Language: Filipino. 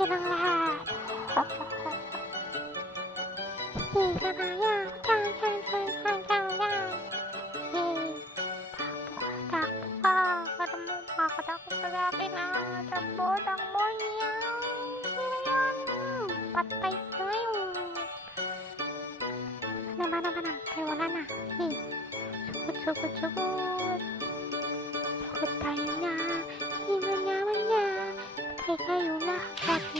silang lahat. Higa tayo. Chan, chan, chan, chan, chan, chan. Yay. Takbo ka. Para mo makakatakot sa akin Takbo, takbo. Yan. Yan. Patay tayo. Mana. Ay, wala na. Hey. Sugod. Sugod tayo na. Himanyaman niya. Patay kayo lahat. Patay